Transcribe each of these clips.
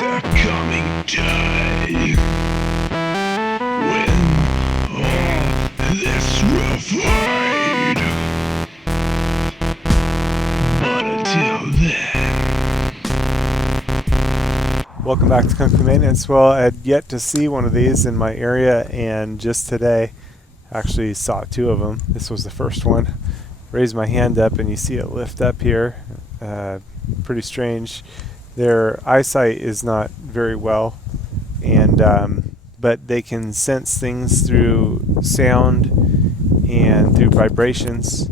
a coming day when all this will fade. But until then, Welcome back to Kung Fu Maintenance. Well, I had yet to see one of these in my area, and just today actually saw two of them. This was the first one. Raise my hand up and you see it lift up here. Pretty strange. Their eyesight is not very well, and but they can sense things through sound and through vibrations,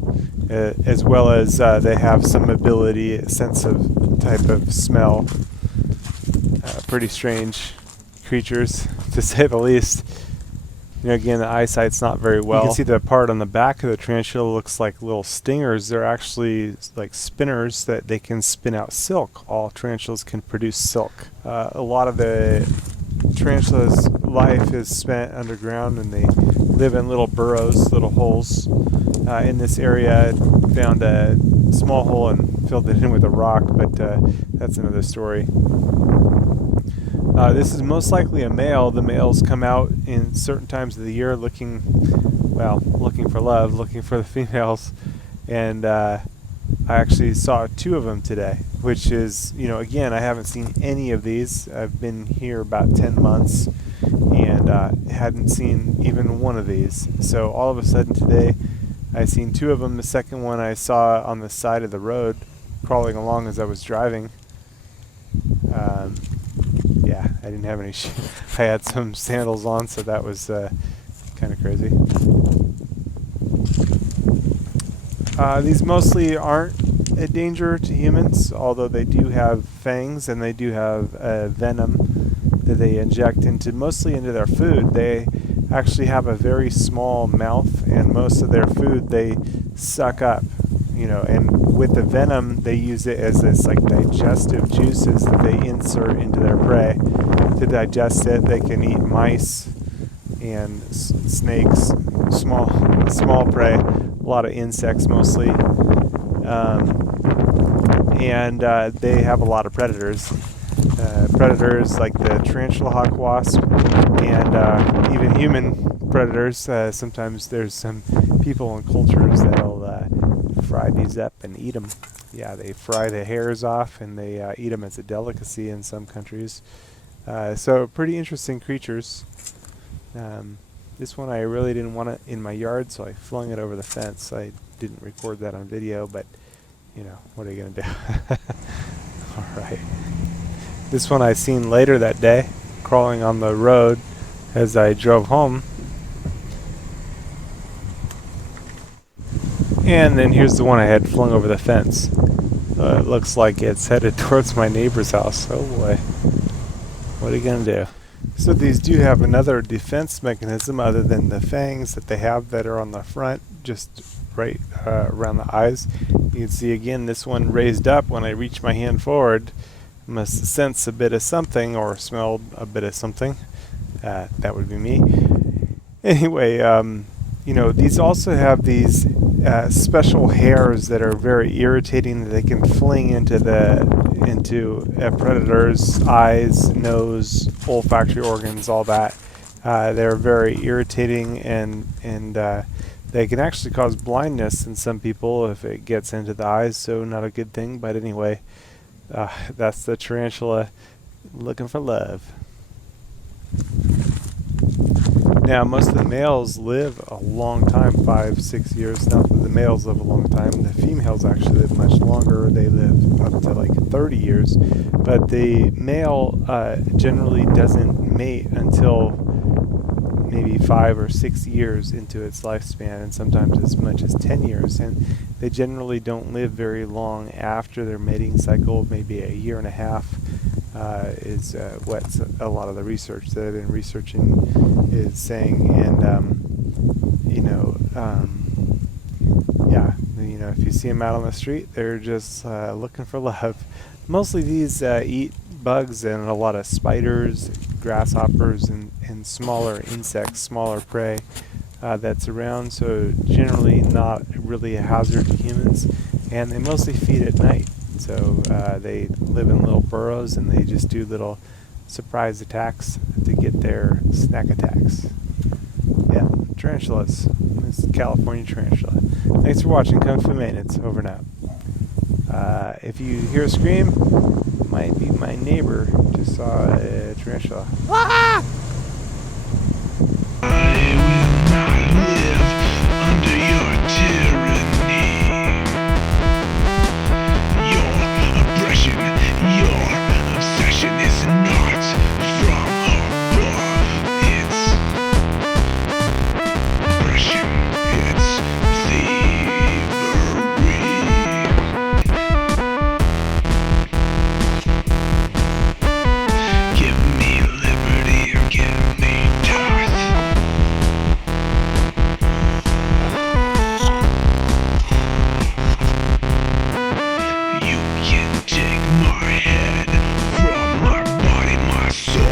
as well as they have some ability, a sense of type of smell. Pretty strange creatures, to say the least. Again, the eyesight's not very well. You can see the part on the back of the tarantula looks like little stingers. They're actually like spinners that they can spin out silk. All tarantulas can produce silk. A lot of the tarantula's life is spent underground, and they live in little burrows, little holes. In this area, I found a small hole and filled it in with a rock, but that's another story. This is most likely a male. The males come out in certain times of the year looking for love, looking for the females. And I actually saw two of them today, which is, again, I haven't seen any of these. I've been here about 10 months and hadn't seen even one of these. So all of a sudden today, I seen two of them. The second one I saw on the side of the road, crawling along as I was driving. Yeah, I didn't have any I had some sandals on, so that was kind of crazy. These mostly aren't a danger to humans, although they do have fangs and they do have venom that they inject mostly into their food. They actually have a very small mouth, and most of their food they suck up. And with the venom, they use it as this like digestive juices that they insert into their prey to digest it. They can eat mice and snakes, small prey, a lot of insects mostly, and they have a lot of predators. Predators like the tarantula hawk wasp, and even human predators. Sometimes there's some people and cultures that'll fry these up and eat them. Yeah, they fry the hairs off and they eat them as a delicacy in some countries. So pretty interesting creatures. This one I really didn't want it in my yard, so I flung it over the fence. I didn't record that on video, but what are you gonna do? Alright. This one I seen later that day, crawling on the road as I drove home. And then here's the one I had flung over the fence. It looks like it's headed towards my neighbor's house. Oh boy. What are you going to do? So these do have another defense mechanism other than the fangs that they have that are on the front, just right around the eyes. You can see again this one raised up. When I reach my hand forward, I must sense a bit of something or smelled a bit of something. That would be me. Anyway, these also have these special hairs that are very irritating that they can fling into a predator's eyes, nose, olfactory organs, all that. They're very irritating, and they can actually cause blindness in some people if it gets into the eyes, so not a good thing. But anyway, that's the tarantula looking for love. Now, most of the males live a long time, 5-6 years. Not that the males live a long time. The females actually live much longer. They live up to like 30 years. But the male generally doesn't mate until maybe 5 or 6 years into its lifespan, and sometimes as much as 10 years. And they generally don't live very long after their mating cycle. Maybe a year and a half is what a lot of the research that I've been researching is saying. And if you see them out on the street, they're just looking for love. Mostly these eat bugs and a lot of spiders, grasshoppers, and smaller insects, smaller prey that's around, so generally not really a hazard to humans. And they mostly feed at night. So they live in little burrows, and they just do little surprise attacks to get their snack attacks. Yeah, tarantulas. It's California tarantula. Thanks for watching Kung Fu Maintenance. Over and out. If you hear a scream, it might be my neighbor just saw a tarantula. Ah! I will not live under your tyranny. Your oppression, your obsession is not from above. It's oppression, it's thievery. Give me liberty or give me death. You can take my head from my body, my soul.